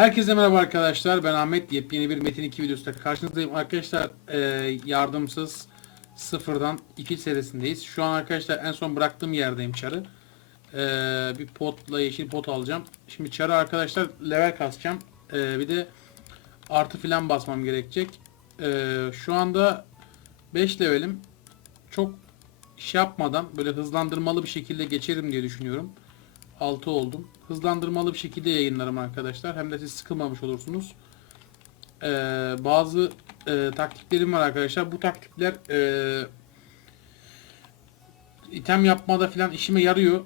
Herkese merhaba arkadaşlar. Ben Ahmet. Yepyeni bir Metin 2 videosunda karşınızdayım. Arkadaşlar e, yardımsız sıfırdan 2 serisindeyiz. Şu an arkadaşlar en son bıraktığım yerdeyim çarı. E, bir potla yeşil pot alacağım. Şimdi çarı arkadaşlar level kasacağım. E, bir de artı filan basmam gerekecek. E, şu anda 5 levelim. Çok iş yapmadan böyle hızlandırmalı bir şekilde geçerim diye düşünüyorum. 6 oldum. Hızlandırmalı bir şekilde yayınlarım arkadaşlar. Hem de siz sıkılmamış olursunuz. Ee, bazı e, taktiklerim var arkadaşlar. Bu taktikler e, item yapmada falan işime yarıyor.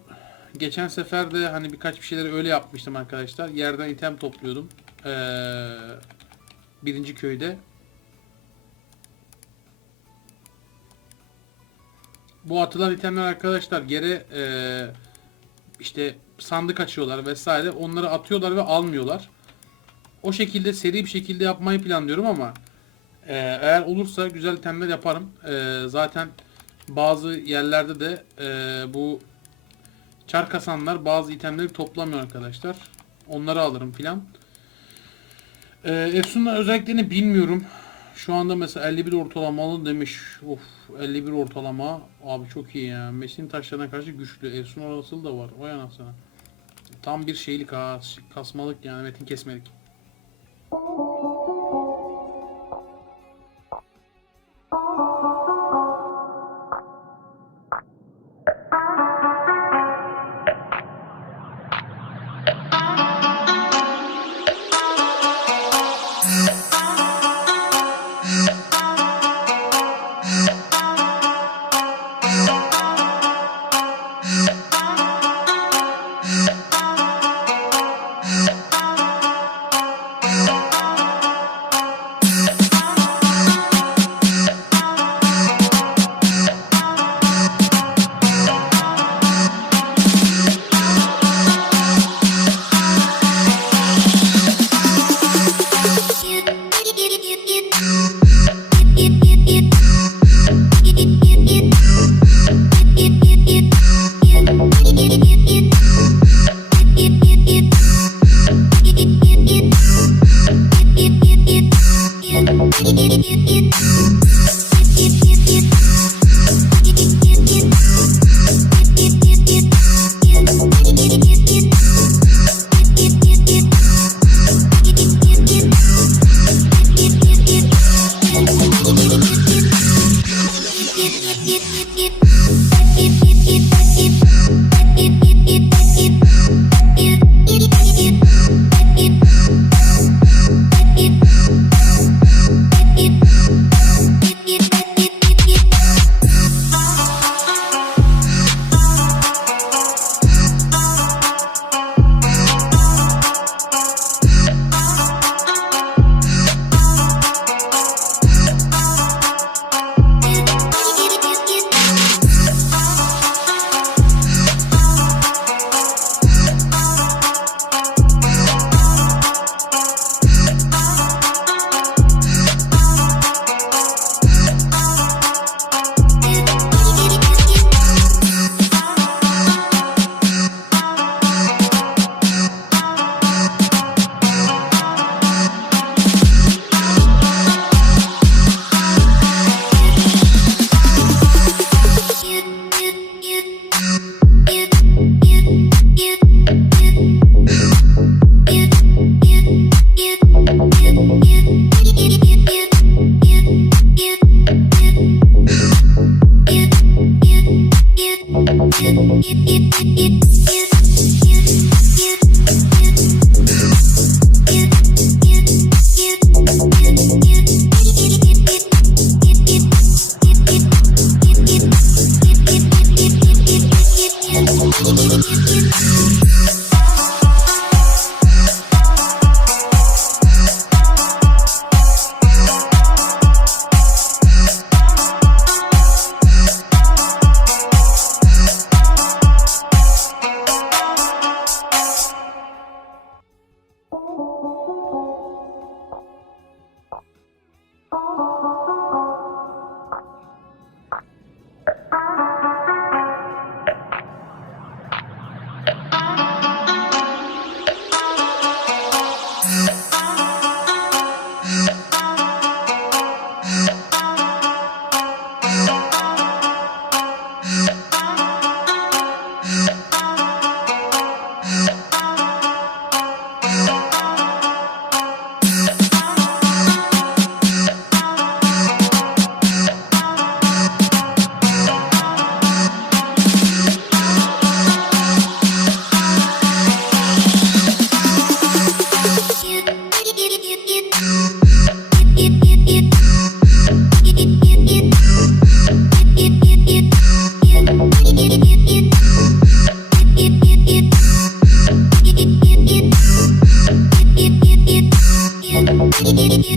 Geçen sefer de hani birkaç bir şeyleri öyle yapmıştım arkadaşlar. Yerden item topluyordum. Ee, birinci köyde. Bu atılan itemler arkadaşlar geri e, işte sandık açıyorlar vesaire. Onları atıyorlar ve almıyorlar. O şekilde seri bir şekilde yapmayı planlıyorum ama e, eğer olursa güzel itemler yaparım. E, zaten bazı yerlerde de e, bu çar kasanlar bazı itemleri toplamıyor arkadaşlar. Onları alırım filan. E, Efsun'un özelliklerini bilmiyorum. Şu anda mesela 51 ortalamalı demiş. Of 51 ortalama. Abi çok iyi ya. Mesin taşlarına karşı güçlü. Efsun orası da var. Vay anasını. Tam bir şeylik ha. Kasmalık yani metin kesmelik.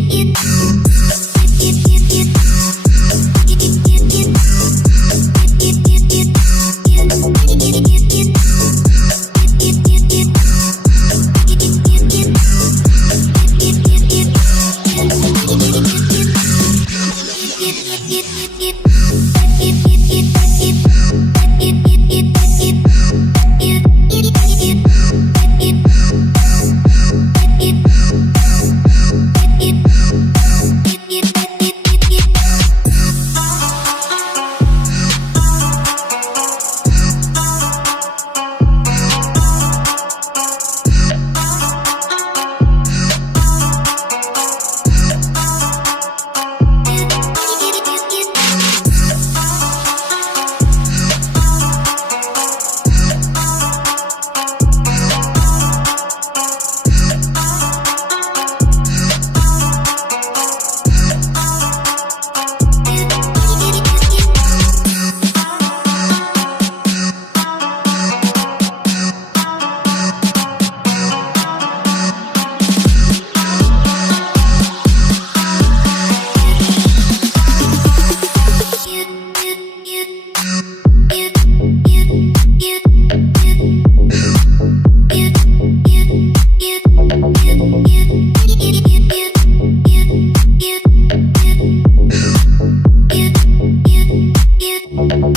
Get, get, get, get.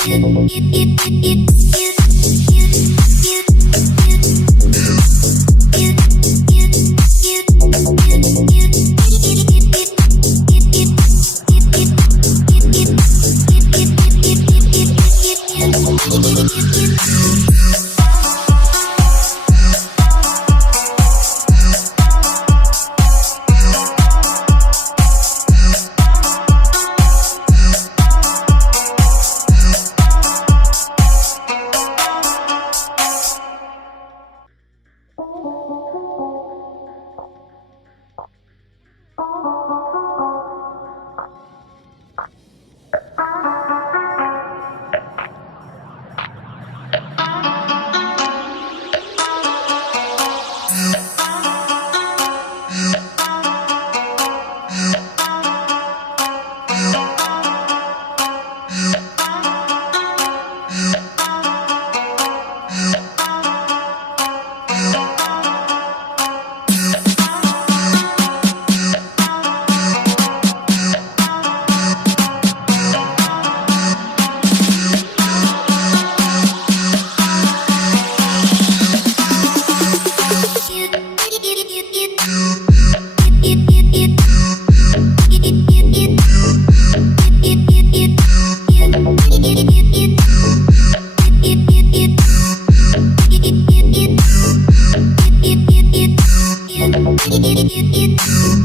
you. Evet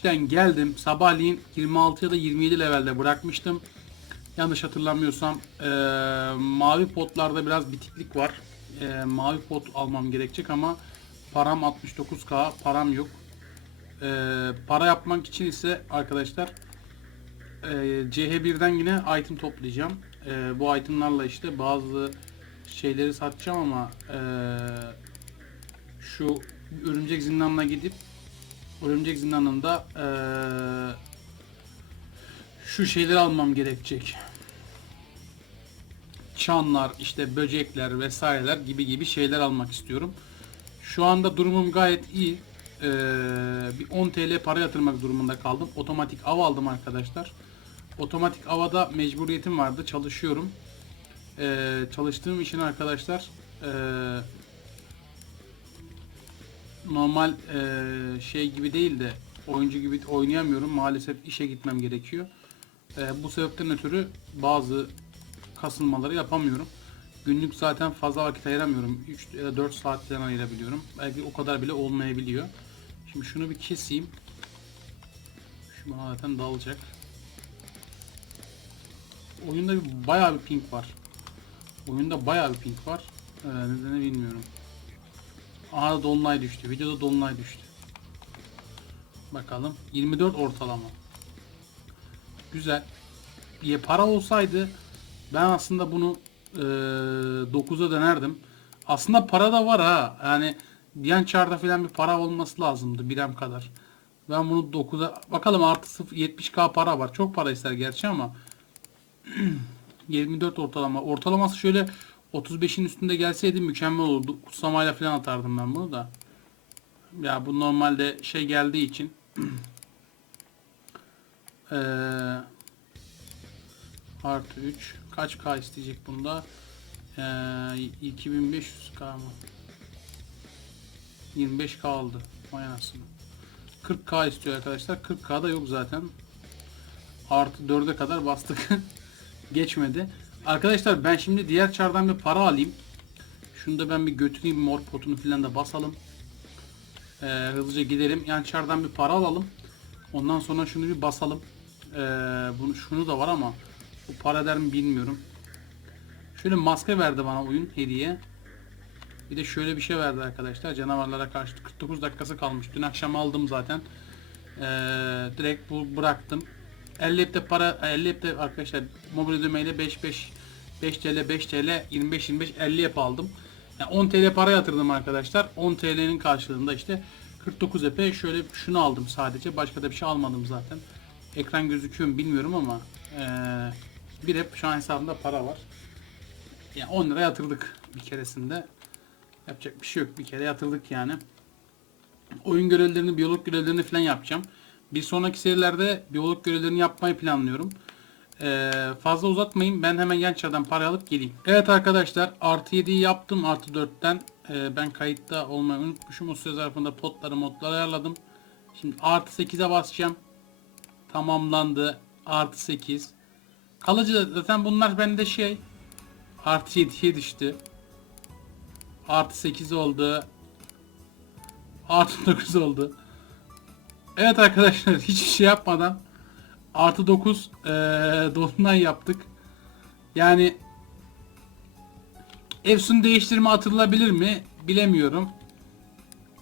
işten geldim. Sabahleyin 26 ya da 27 levelde bırakmıştım. Yanlış hatırlamıyorsam eee, mavi potlarda biraz bitiklik var. Eee, mavi pot almam gerekecek ama param 69k param yok. Eee, para yapmak için ise arkadaşlar eee, CH1'den yine item toplayacağım. Eee, bu itemlarla işte bazı şeyleri satacağım ama eee, şu örümcek zindanına gidip Örümcek zindanında eee, şu şeyleri almam gerekecek. Çanlar, işte böcekler vesaireler gibi gibi şeyler almak istiyorum. Şu anda durumum gayet iyi. Eee, bir 10 TL para yatırmak durumunda kaldım. Otomatik av aldım arkadaşlar. Otomatik avada mecburiyetim vardı. Çalışıyorum. Eee, çalıştığım için arkadaşlar normal e, şey gibi değil de oyuncu gibi oynayamıyorum. Maalesef işe gitmem gerekiyor. E, bu sebepten ötürü bazı kasılmaları yapamıyorum. Günlük zaten fazla vakit ayıramıyorum. 3 ya da 4 saat falan ayırabiliyorum. Belki o kadar bile olmayabiliyor. Şimdi şunu bir keseyim. Şu bana zaten dalacak. Oyunda bir, bayağı bir ping var. Oyunda bayağı bir ping var. Ee, nedeni bilmiyorum. Aha dolunay düştü. Videoda dolunay düştü. Bakalım. 24 ortalama. Güzel. Ya para olsaydı ben aslında bunu eee 9'a dönerdim. Aslında para da var ha. Yani diğer çarda falan bir para olması lazımdı birem kadar. Ben bunu 9'a bakalım artı 0 70k para var. Çok para ister gerçi ama 24 ortalama. Ortalaması şöyle 35'in üstünde gelseydi mükemmel olurdu. Kutsamayla falan atardım ben bunu da. Ya bu normalde şey geldiği için eee artı 3 kaç K isteyecek bunda? Eee 2500K mı? 25K aldı. Vay anasını. 40K istiyor arkadaşlar. 40K da yok zaten. Artı 4'e kadar bastık. Geçmedi. Arkadaşlar ben şimdi diğer çardan bir para alayım. Şunu da ben bir götüreyim mor potunu falan da basalım. Ee, hızlıca gidelim. Yan çardan bir para alalım. Ondan sonra şunu bir basalım. Ee, bunu şunu da var ama bu para eder mi bilmiyorum. Şöyle maske verdi bana oyun hediye. Bir de şöyle bir şey verdi arkadaşlar. Canavarlara karşı 49 dakikası kalmış. Dün akşam aldım zaten. Ee, direkt bu bıraktım. 50 app'te para 50 app'te arkadaşlar mobil ödemeyle 5 5 5 TL 5 TL 25 25 50 app aldım. Yani 10 TL para yatırdım arkadaşlar. 10 TL'nin karşılığında işte 49 app'e şöyle şunu aldım sadece. Başka da bir şey almadım zaten. Ekran gözüküyor mu bilmiyorum ama ee, bir app şu an hesabımda para var. Yani 10 lira yatırdık bir keresinde. Yapacak bir şey yok. Bir kere yatırdık yani. Oyun görevlerini, biyolog görevlerini falan yapacağım. Bir sonraki serilerde biyolog görevlerini yapmayı planlıyorum. Ee, fazla uzatmayayım. Ben hemen yan çardan para alıp geleyim. Evet arkadaşlar artı 7'yi yaptım artı 4'ten. Ee, ben kayıtta olmayı unutmuşum. O süre zarfında potları modları ayarladım. Şimdi artı 8'e basacağım. Tamamlandı. Artı 8. Kalıcı da zaten bunlar bende şey. Artı 7'ye düştü. Artı 8 oldu. Artı 9 oldu. Evet arkadaşlar hiçbir şey yapmadan artı 9 eee dolunay yaptık. Yani Efsun değiştirme atılabilir mi bilemiyorum.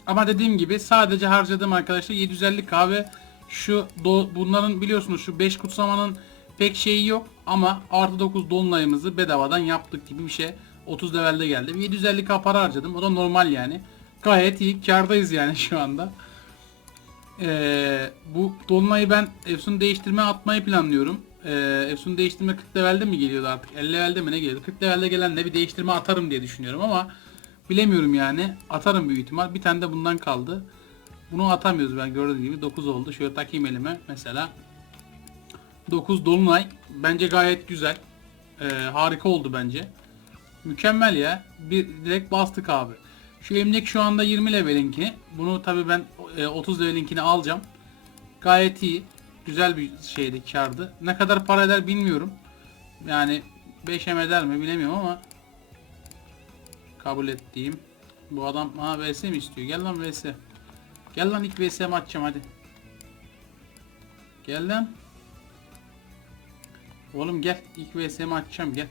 Ama dediğim gibi sadece harcadığım arkadaşlar 750 kahve şu do- bunların biliyorsunuz şu 5 kutsamanın pek şeyi yok ama artı 9 dolunayımızı bedavadan yaptık gibi bir şey. 30 levelde geldi. 750k para harcadım. O da normal yani. Gayet iyi. Kardayız yani şu anda. Ee, bu dolunayı ben Efsun değiştirme atmayı planlıyorum. Ee, Efsun değiştirme 40 levelde mi geliyordu artık? 50 levelde mi ne geliyordu? 40 levelde gelen de bir değiştirme atarım diye düşünüyorum ama bilemiyorum yani. Atarım büyük ihtimal. Bir tane de bundan kaldı. Bunu atamıyoruz ben gördüğünüz gibi 9 oldu. Şöyle takayım elime mesela. 9 dolunay bence gayet güzel. Ee, harika oldu bence. Mükemmel ya. Bir direkt bastık abi. Şu elimdeki şu anda 20 levelinkini. Bunu tabi ben e, 30 levelinkini alacağım. Gayet iyi. Güzel bir şeydi kardı. Ne kadar para eder bilmiyorum. Yani 5 em eder mi bilemiyorum ama kabul ettiğim. Bu adam ha vs mi istiyor? Gel lan vs. Gel lan ilk vs'mi atacağım hadi. Gel lan. Oğlum gel ilk vs'mi atacağım gel.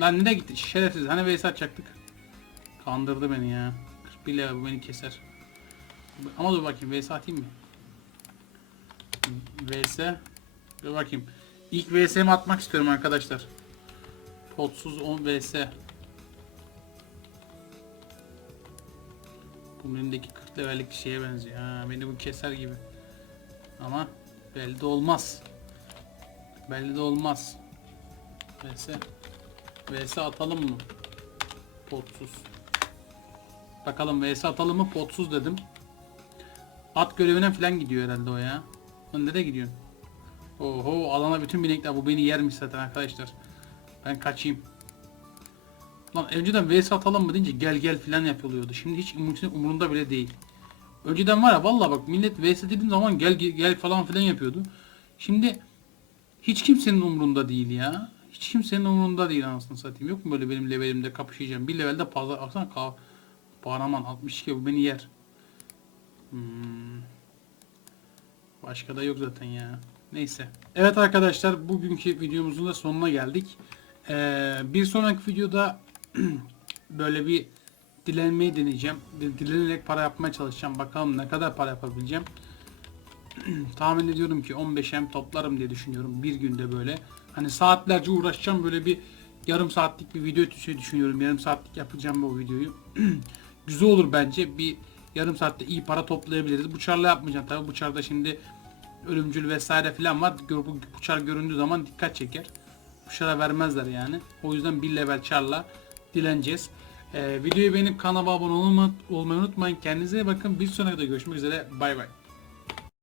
Lan nereye gitti şerefsiz hani vs atacaktık. Kandırdı beni ya. 41 lira bu beni keser. Ama dur bakayım vs atayım mı? vs Dur bakayım. İlk vs'mi atmak istiyorum arkadaşlar. Potsuz 10 vs. Bunun önündeki 40 levellik şeye benziyor. Ha, beni bu keser gibi. Ama belli de olmaz. Belli de olmaz. vs vs atalım mı? Potsuz. Bakalım vs atalım mı? Potsuz dedim. At görevine falan gidiyor herhalde o ya. Lan nereye gidiyorsun? Oho alana bütün binekler bu beni yermiş zaten arkadaşlar. Ben kaçayım. Lan önceden vs atalım mı deyince gel gel filan yapılıyordu. Şimdi hiç umurunda bile değil. Önceden var ya vallahi bak millet vs dediğim zaman gel gel, falan filan yapıyordu. Şimdi hiç kimsenin umurunda değil ya. Hiç kimsenin umurunda değil anasını satayım. Yok mu böyle benim levelimde kapışacağım? Bir levelde fazla ka Bahraman 62 bu beni yer. Hmm. Başka da yok zaten ya. Neyse. Evet arkadaşlar bugünkü videomuzun da sonuna geldik. Ee, bir sonraki videoda böyle bir dilenmeyi deneyeceğim. Di- Dilenerek para yapmaya çalışacağım. Bakalım ne kadar para yapabileceğim. Tahmin ediyorum ki 15M toplarım diye düşünüyorum bir günde böyle. Hani saatlerce uğraşacağım böyle bir yarım saatlik bir video düşünüyorum. Yarım saatlik yapacağım bu videoyu. Güzel olur bence. Bir yarım saatte iyi para toplayabiliriz. Bu çarla yapmayacağım tabii. Bu çarda şimdi ölümcül vesaire filan var. Bu bu çar göründüğü zaman dikkat çeker. Bu çara vermezler yani. O yüzden bir level çarla dileneceğiz. Ee, videoyu beğenip kanala abone olma- olmayı unutmayın. Kendinize iyi bakın. Bir sonraki de görüşmek üzere. Bay bay.